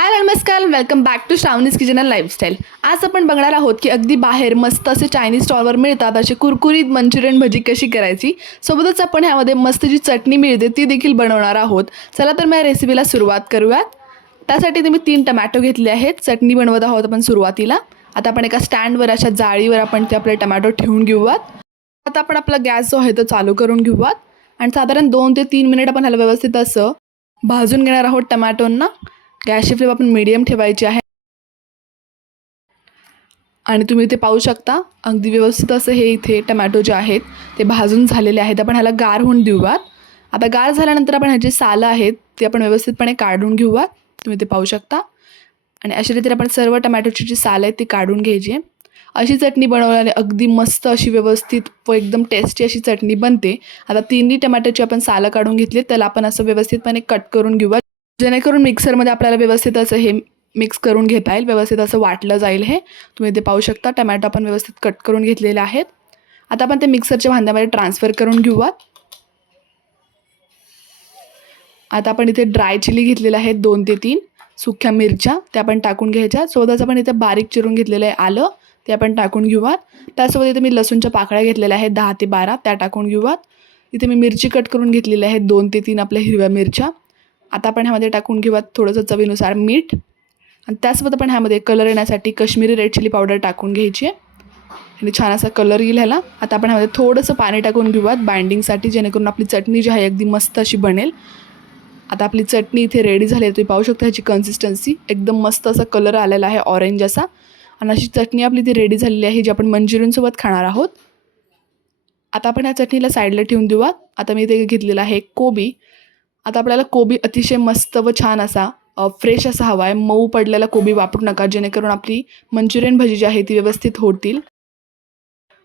हाय नमस्कार welcome back to Shravani's kitchen and lifestyle आज आपण बघणार आहोत की अगदी बाहेर मस्त असे चायनीज स्टॉलवर मिळतात अशी कुरकुरीत मंचुरियन भजी कशी करायची. सोबतच आपण ह्यामध्ये मस्त जी चटणी मिळते ती देखील बनवणार आहोत. चला तर मग या रेसिपीला सुरुवात करूयात. त्यासाठी तुम्ही तीन टमॅटो घेतले आहेत. चटणी बनवत आहोत आपण सुरुवातीला. आता आपण एका स्टँडवर अशा जाळीवर आपण ते आपले टमॅटो ठेवून घेऊयात. आता आपण आपला गॅस जो आहे तो चालू करून घेऊयात. आणि साधारण दोन ते तीन मिनिट आपण ह्याला व्यवस्थित असं भाजून घेणार आहोत टमॅटोंना गॅसची फ्लेम आपण मीडियम ठेवायची आहे. आणि तुम्ही इथे पाहू शकता अगदी व्यवस्थित असं हे इथे टमॅटो जे आहेत ते भाजून झालेले आहेत. आपण ह्याला गार होऊन देऊयात. आता गार झाल्यानंतर आपण ह्याचे सालं आहेत ते आपण व्यवस्थितपणे काढून घेऊयात. तुम्ही ते पाहू शकता. आणि अशा रीतीने आपण सर्व टमॅटोची जी साल आहेत ती काढून घ्यायची आहे. अशी चटणी बनवल्याने अगदी मस्त अशी व्यवस्थित व एकदम टेस्टी अशी चटणी बनते. आता तिन्ही टमॅटोची आपण सालं काढून घेतली त्याला आपण असं व्यवस्थितपणे कट करून घेऊया जेणेकरून मिक्सरमध्ये आपल्याला व्यवस्थित असं हे मिक्स करून घेता येईल व्यवस्थित असं वाटलं जाईल हे. तुम्ही ते पाहू शकता. टमॅटो आपण व्यवस्थित कट करून घेतलेले आहेत. आता आपण ते मिक्सरच्या भांड्यामध्ये ट्रान्सफर करून घेऊयात. आता आपण इथे ड्राय चिली घेतलेल्या आहेत दोन ते तीन. सुक्या मिरच्या त्या आपण टाकून घ्यायच्या. सोबतच आपण इथे बारीक चिरून घेतलेलं आहे आलं ते आपण टाकून घेऊयात. त्यासोबत इथे मी लसूणच्या पाकळ्या घेतलेल्या आहेत दहा ते बारा. त्या टाकून घेऊयात. इथे मी मिरची कट करून घेतलेली आहेत दोन ते तीन आपल्या हिरव्या मिरच्या. आता आपण ह्यामध्ये टाकून घेऊयात थोडंसं चवीनुसार मीठ. आणि त्यासोबत आपण ह्यामध्ये कलर येण्यासाठी कश्मीरी रेड चिली पावडर टाकून घ्यायची आहे. आणि छान असा कलर येईल ह्याला. आता आपण ह्यामध्ये थोडंसं पाणी टाकून घेऊयात बाइंडिंगसाठी जेणेकरून आपली चटणी जी आहे अगदी मस्त अशी बनेल. आता आपली चटणी इथे रेडी झाली आहे. तुम्ही पाहू शकता ह्याची कन्सिस्टन्सी एकदम मस्त असा कलर आलेला आहे ऑरेंज असा. आणि अशी चटणी आपली ती रेडी झालेली आहे जी आपण मंचुरियनसोबत खाणार आहोत. आता आपण ह्या चटणीला साईडला ठेवून देऊयात. आता मी इथे घेतलेला आहे कोबी. आता आपल्याला कोबी अतिशय मस्त व छान असा फ्रेश असा हवा आहे. मऊ पडलेला कोबी वापरू नका जेणेकरून आपली मंचुरियन भजी जी आहे ती व्यवस्थित होतील.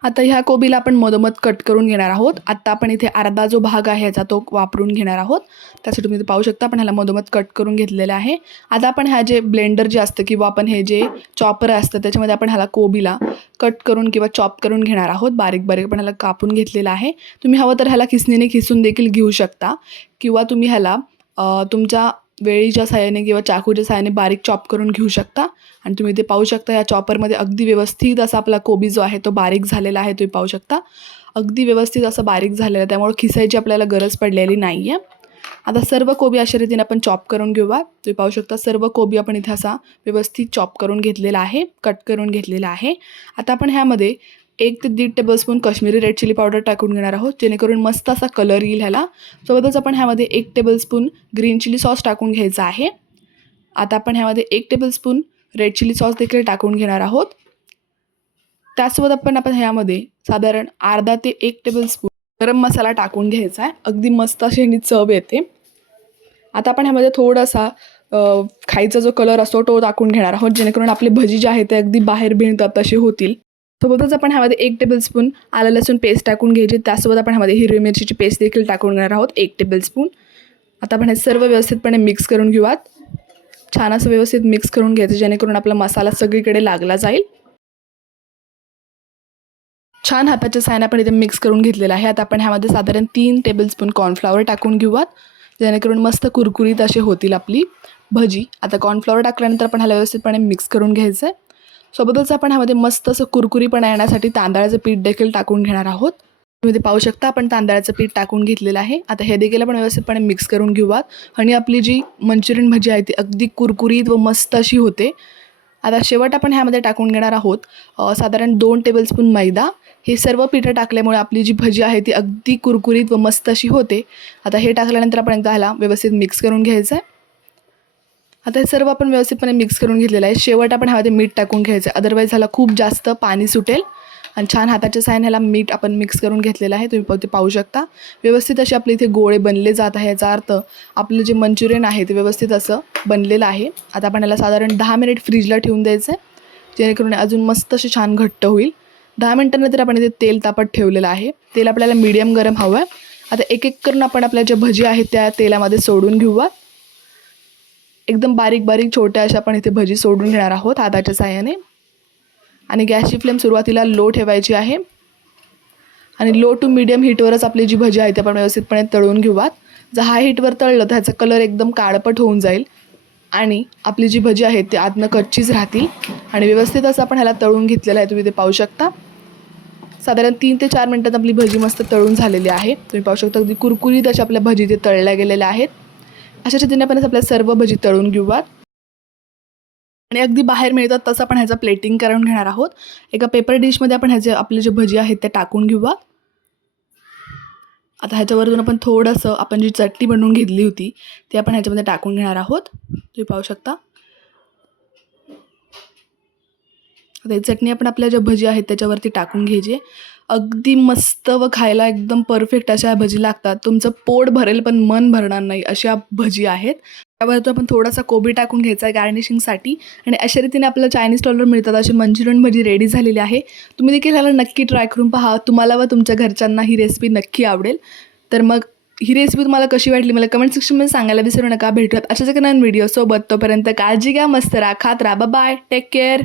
आता ह्या कोबीला आपण मधोमध कट करून घेणार आहोत. आत्ता आपण इथे अर्धा जो भाग आहे याचा तो वापरून घेणार आहोत. त्यासाठी तुम्ही इथे पाहू शकता आपण ह्याला मधोमध कट करून घेतलेलं आहे. आता आपण ह्या जे ब्लेंडर जे असतं किंवा आपण हे जे चॉपर असतं त्याच्यामध्ये आपण ह्याला कोबीला कट करून किंवा चॉप करून घेणार आहोत. बारीक बारीक आपण ह्याला कापून घेतलेलं आहे. तुम्ही हवं तर ह्याला खिसणीने खिसून देखील घेऊ शकता. किंवा तुम्ही ह्याला तुमच्या वेळीच्या साह्याने किंवा चाकूच्या साह्याने बारीक चॉप करून घेऊ शकता. आणि तुम्ही ते पाहू शकता या चॉपरमध्ये अगदी व्यवस्थित असा आपला कोबी जो आहे तो बारीक झालेला आहे तुम्ही पाहू शकता. अगदी व्यवस्थित असं बारीक झालेलं आहे त्यामुळे खिसायची आपल्याला गरज पडलेली नाही आहे आता सर्व कोबी अशा रीतीने आपण चॉप करून घेऊया. तुम्ही पाहू शकता सर्व कोबी आपण इथे असा व्यवस्थित चॉप करून घेतलेला आहे कट करून घेतलेला आहे. आता आपण ह्यामध्ये एक ते दीड tablespoon Kashmiri red chilli powder टाकून घेणार आहोत जेणेकरून मस्त असा कलर येईल ह्याला. सोबतच आपण ह्यामध्ये एक टेबलस्पून ग्रीन चिली सॉस टाकून घ्यायचा आहे. आता आपण ह्यामध्ये एक टेबलस्पून रेड चिली सॉस देखील टाकून घेणार आहोत. त्यासोबत आपण आपण ह्यामध्ये साधारण अर्धा ते एक टेबलस्पून गरम मसाला टाकून घ्यायचा आहे. अगदी मस्त अशी ह्यानी चव येते. आता आपण ह्यामध्ये थोडासा खायचा जो कलर असतो तो टाकून घेणार आहोत जेणेकरून आपली भजी जी आहे ते अगदी बाहेर भिणतात तसे होतील. सोबतच आपण ह्यामध्ये एक टेबलस्पून आलं लसूण पेस्ट टाकून घ्यायची. त्यासोबत आपण ह्यामध्ये हिरवी मिरचीची पेस्ट देखील टाकून घेणार आहोत. एक टेबल स्पून आता आपण हे सर्व व्यवस्थितपणे मिक्स करून घेऊयात. छान असं व्यवस्थित मिक्स करून घ्यायचं जेणेकरून आपला मसाला सगळीकडे लागला जाईल. छान हाताच्या सायन आपण इथे मिक्स करून घेतलेलं आहे. आता आपण ह्यामध्ये साधारण तीन टेबलस्पून कॉर्नफ्लॉवर टाकून घेऊयात. जेणेकरून मस्त कुरकुरीत असे होतील आपली भजी. आता कॉर्नफ्लॉवर टाकल्यानंतर आपण ह्याला व्यवस्थितपणे मिक्स करून घ्यायचं आहे सोबतच आपण ह्यामध्ये मस्त असं कुरकुरीपणा येण्यासाठी तांदळाचं पीठ देखील टाकून घेणार आहोत. तुम्ही ते पाहू शकता आपण तांदळाचं पीठ टाकून घेतलेलं आहे. आता हे देखील आपण व्यवस्थितपणे मिक्स करून घेऊयात. आणि आपली जी मंचुरियन भजी आहे ती अगदी कुरकुरीत व मस्त अशी होते. आता शेवट आपण ह्यामध्ये टाकून घेणार आहोत साधारण दोन टेबलस्पून मैदा. हे सर्व पिठं टाकल्यामुळे आपली जी भजी आहे ती अगदी कुरकुरीत व मस्त अशी होते. आता हे टाकल्यानंतर आपण एकदा ह्याला व्यवस्थित मिक्स करून घ्यायचं आहे आता हे सर्व आपण व्यवस्थितपणे मिक्स करून घेतलेलं आहे. शेवट आपण ह्यामध्ये मीठ टाकून घ्यायचं. आहे अदरवाईज ह्याला खूप जास्त पाणी सुटेल. आणि छान हाताच्या साह्याने ह्याला मीठ आपण मिक्स करून घेतलेलं आहे. तुम्ही ते पाहू शकता. व्यवस्थित असे आपले इथे गोळे बनले जात आहे. याचा अर्थ आपलं जे मंचुरियन आहे ते व्यवस्थित असं बनलेलं आहे. आता आपण याला साधारण दहा मिनिट फ्रीजला ठेवून द्यायचं आहे. जेणेकरून अजून मस्त असे छान घट्ट होईल. दहा मिनटानंतर आपण इथे तेल तापत ठेवलेलं आहे. तेल आपल्याला मीडियम गरम हवं आहे. आता एक एक करून आपण आपल्या ज्या भजी आहेत त्या तेलामध्ये सोडून घेऊया. एकदम बारीक बारीक छोट्या अशा आपण इथे भजी सोडून घेणार आहोत हाताच्या साह्याने. आणि गॅसची फ्लेम सुरुवातीला लो ठेवायची आहे. आणि लो टू मिडियम हीटवरच आपली जी भजी आहे ती आपण व्यवस्थितपणे तळून घेऊयात. जर हाय हीटवर तळलं त्याचा कलर एकदम काळपट होऊन जाईल. आणि आपली जी भजी आहे ती आतनं कच्चीच राहतील. आणि व्यवस्थित असं आपण ह्याला तळून घेतलेलं आहे तुम्ही ते पाहू शकता. साधारण तीन ते चार मिनटात आपली भजी मस्त तळून झालेली आहे. तुम्ही पाहू शकता अगदी कुरकुरीत अशा आपल्या भजी ते तळल्या गेलेल्या आहेत. अशा रीतीने आपण आपल्या सर्व भजी तळून घेऊयात. आणि अगदी बाहेर मिळतात तसं आपण ह्याचं प्लेटिंग करून घेणार आहोत. एका पेपर डिशमध्ये आपण ह्याचे आपले जे भजी आहेत ते टाकून घेऊयात. आता ह्याच्यावरून आपण थोडंसं आपण जी चटणी बनवून घेतली होती ती आपण ह्याच्यामध्ये टाकून घेणार आहोत. तुम्ही पाहू शकता. आता ही चटणी आपण आपल्या ज्या भजी आहेत त्याच्यावरती टाकून घ्यायची अगदी मस्त व खायला एकदम परफेक्ट अशा ह्या भजी लागतात. तुमचं पोट भरेल पण मन भरणार नाही अशा भजी आहेत. त्यावर तो आपण थोडासा कोबी टाकून घ्यायचा आहे गार्निशिंगसाठी आणि अशा रीतीने आपल्याला चायनीज स्टॉलवर मिळतात अशी मंचुरियन भजी रेडी झालेली आहे. तुम्ही देखील ह्याला नक्की ट्राय करून पहा. तुम्हाला व तुमच्या घरच्यांना ही रेसिपी नक्की आवडेल. तर मग ही रेसिपी तुम्हाला कशी वाटली मला कमेंट सेक्शनमध्ये सांगायला विसरू नका. भेटूयात अशाच एका नवीन व्हिडिओ सोबत. तोपर्यंत काळजी घ्या मस्त राखात खात बाय. Take care